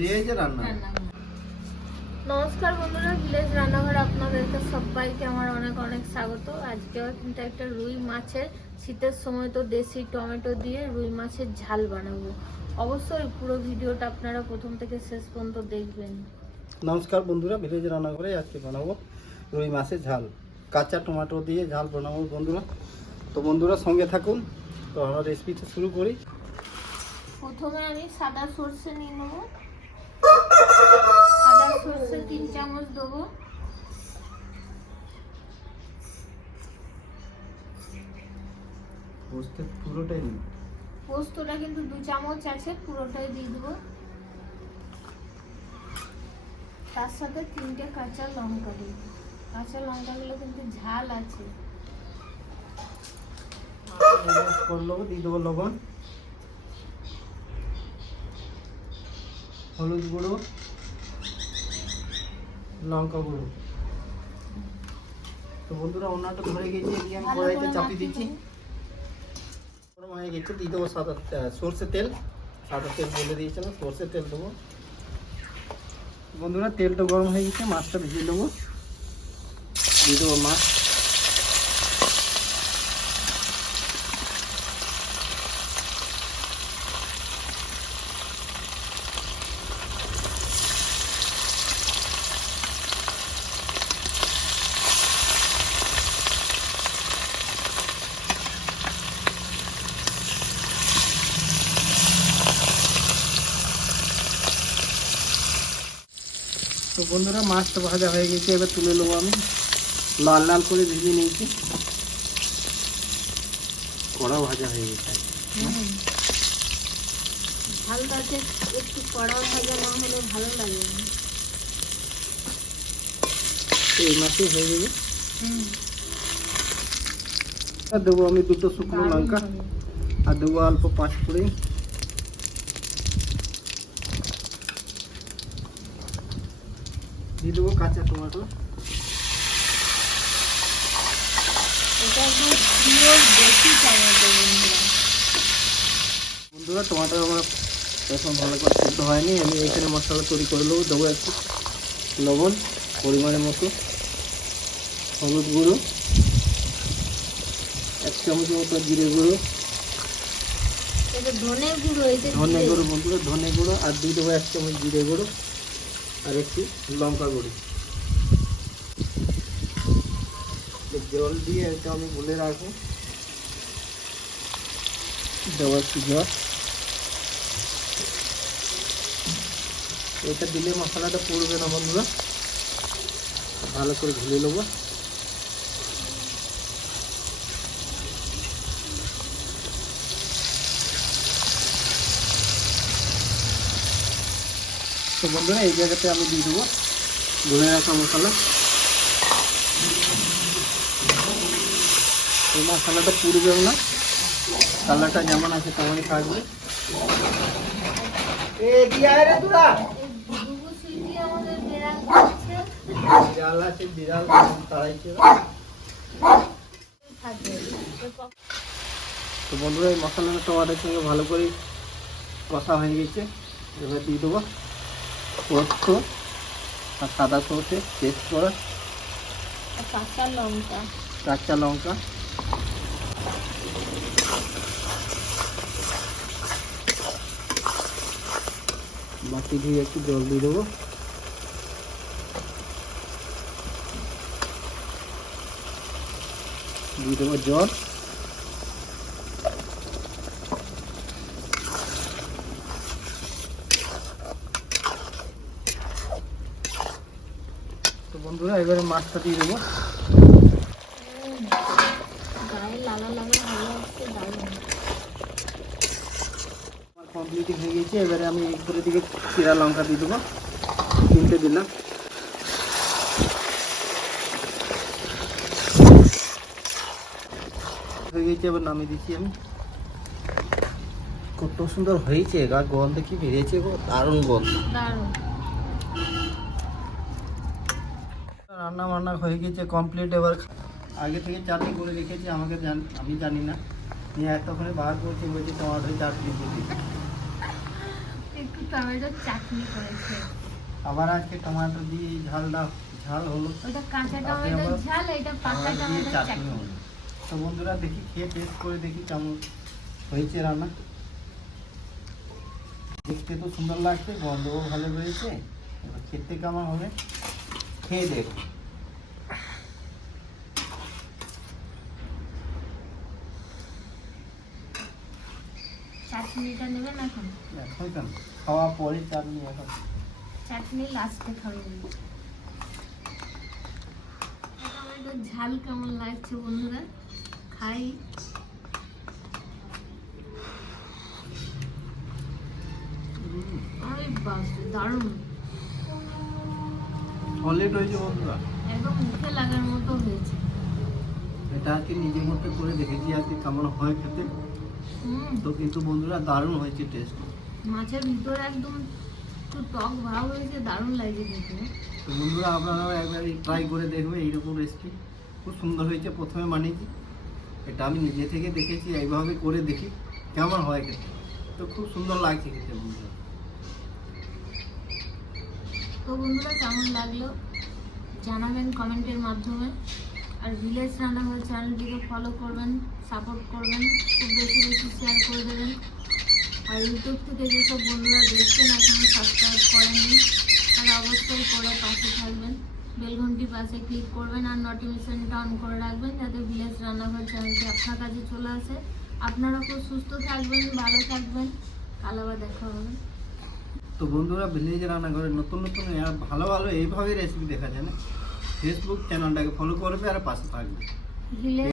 Village রান্না। নমস্কার বন্ধুরা, ভিলেজ রান্নাঘরে আপনাদেরকে সবাইকে আমার অনেক অনেক স্বাগত। আজকেও কিন্তু একটা রুই মাছের, শীতের সময় তো দেশি টমেটো দিয়ে রুই মাছের ঝাল বানাবো। অবশ্যই পুরো ভিডিওটা আপনারা প্রথম থেকে শেষ পর্যন্ত দেখবেন। নমস্কার বন্ধুরা, ভিলেজ রান্নাঘরে আজকে বানাবো রুই মাছের ঝাল। কাঁচা টমেটো দিয়ে ঝাল বানাবো বন্ধুরা। তো বন্ধুরা সঙ্গে থাকুন। তো আমরা রেসিপিটা শুরু করি। প্রথমে আমি সাদা সর্ষে নিয়ে নেবো। সাদা সর্ষে 3 চামচ দেবো। পুরোটাই দিই। পোস্তটা কিন্তু 2 চামচ আছে, পুরোটাই দিয়ে দেবো। তার সাথে 3টে কাঁচা লঙ্কা দিব। কাঁচা লঙ্কাগুলো কিন্তু ঝাল আছে। দিয়ে দেবো লবণ, হলুদ গুঁড়ো, লঙ্কা গুঁড়ো। তো বন্ধুরা অন্যটা ধরে গেছে, এদিকে আমি কড়াইতে চাপিয়ে দিচ্ছি। গরম হয়ে গেছে, দিয়ে দেবো সর্ষের তেল। সাদা তেল বলে দিয়েছিলাম, সর্ষের তেল দেবো। বন্ধুরা তেলটা গরম হয়ে গেছে, মাছটা ভিজিয়ে দেবো। দিয়ে দেবো মাছ। তো বন্ধুরা মাছটা ভাজা হয়ে গেছে, এবার তুলে নেবো আমি। লাল লাল করে ভেজে নিয়েছি, কড়া ভাজা হয়ে গেছে। ঝালটাতে একটু কড়া ভাজা না হলে ভালো লাগে না। এই মাছই হয়ে যাবে। আর দেবো আমি 2টো শুকনো লঙ্কা, আর দেবো অল্প 5 ফোড়ন। দিয়ে দেবো কাঁচা টমেটো। বন্ধুরা টমেটো আমার এখন ভালো করে সিদ্ধ হয়নি, আমি এখানে মশলা তৈরি করে নেবো। দেবো একটু লবণ পরিমাণের মতো, হলুদ গুঁড়ো 1 চামচ মতো, জিরে গুঁড়ো, ধনে গুঁড়ো, ধনে গুঁড়ো বন্ধুরা, ধনে গুঁড়ো, আর দিয়ে দেবো 1 চামচ জিরে গুঁড়ো, আর একটু লঙ্কা গুঁড়ো। জল দিয়ে এটা আমি গুলে রাখবো। দেবো একটু জল। এটা দিলে মশলাটা পড়বে না বন্ধুরা, ভালো করে ঘুলে নেবো। তো বন্ধুরা এই জায়গাতে আমি দিয়ে দেবো ধনে রাখা মশলা। এই মশলাটা পুড়বেও না, কালারটা যেমন আছে তেমনই থাকবে। বিড়াল আছে, বিড়াল তাড়াইছে। তো বন্ধুরা এই মশলাটা টমাটোর সঙ্গে ভালো করে কষা হয়ে গেছে। এবার দিয়ে দেবো পোস্ত আর সাদা সর্ষে পেস্ট করা, কাঁচা লঙ্কা, কাঁচা লঙ্কা, বাকি দিয়ে একটু জল দিয়ে দেবো। দিয়ে দেবো জল। তো বন্ধুরা এবারে মাছটা দিয়ে দেবো। গায়ে লাগা লাগা ভালো হচ্ছে, দারুণ। কমপ্লিট হয়ে গেছে, এবারে আমি উপরের দিকে চিরা লঙ্কা দিয়ে দেবো। 3টে দিলাম। হয়ে গেছে, এবার নামিয়ে দিচ্ছি আমি। কত সুন্দর হয়েছে, আর গন্ধ কি বেরিয়েছে গো, দারুণ গন্ধ। রান্না বান্না হয়ে গেছে কমপ্লিট। এবার আগে থেকে চাটনি করে রেখেছি, আমি জানি না, নিয়ে এতক্ষণে বার করছি, বলছি টমাটো চাটনি করছি। একটু টমেটোর চাটনি করেছে। আবার আজকে টমেটো দিয়ে ঝাল হলো, ওটা কাঁচা আপনি টমেটোর আবার ঝাল, এটা পাকা টমেটো দিয়ে টমেটোর চাটনি চাটনি। হলো। তো বন্ধুরা দেখি খেয়ে টেস্ট করে দেখি কেমন হয়েছে রান্না। দেখতে তো সুন্দর লাগছে, গন্ধও ভালো বেরিয়েছে, এবার খেতে কেমন হবে খেয়ে দেখো। চাটনিটা নেবেন এখন? এখন কেন খাওয়া পরে চাটনি, এখন চাটনি লাস্টে খাবেন। টমেটোর ঝাল কেমন লাগছে বন্ধুরা, খাই। আরে বাপরে, দারুণ, সলিড হয়েছে বন্ধুরা। একদম মুখে লাগার মতো হয়েছে। এটা আর কি নিজের মতো করে দেখেছি আর কি কেমন হয় খেতে। তো কিন্তু বন্ধুরা দারুণ হয়েছে টেস্ট। মাছের ভিতরে একদম একটু টক ভাব হয়েছে, দারুণ লাগছে খেতে। তো বন্ধুরা আপনারাও একবার ট্রাই করে দেখবে, এইরকম রেসিপি খুব সুন্দর হয়েছে। প্রথমে বানিয়েছি, এটা আমি নিজে থেকে দেখেছি, এইভাবে করে দেখি কেমন হয় খেতে। তো খুব সুন্দর লাগছে খেতে বন্ধুরা। তো বন্ধুরা কেমন লাগলো জানাবেন কমেন্টের মাধ্যমে। আর ভিলেজ রান্নাঘর চ্যানেলটিকে ফলো করবেন, সাপোর্ট করবেন, খুব বেশি বেশি শেয়ার করে দেবেন। আর ইউটিউব থেকে যেসব বন্ধুরা দেখছেন এখনো সাবস্ক্রাইব করেননি, তারা অবশ্যই করে পাশে থাকবেন, বেলঘন্টি পাশে ক্লিক করবেন আর নোটিফিকেশনটা অন করে রাখবেন, যাতে ভিলেজ রান্নাঘর চ্যানেলটি আপনার কাছে চলে আসে। আপনারা খুব সুস্থ থাকবেন, ভালো থাকবেন, কাল আবার দেখা হবে। তো বন্ধুরা ভিলেজ রান্নাঘরে নতুন নতুন আর ভালো ভালো এইভাবে রেসিপি দেখা যায় না, ফেসবুক চ্যানেলটাকে ফলো করবে আর পাশে থাকবে। ভিলেজ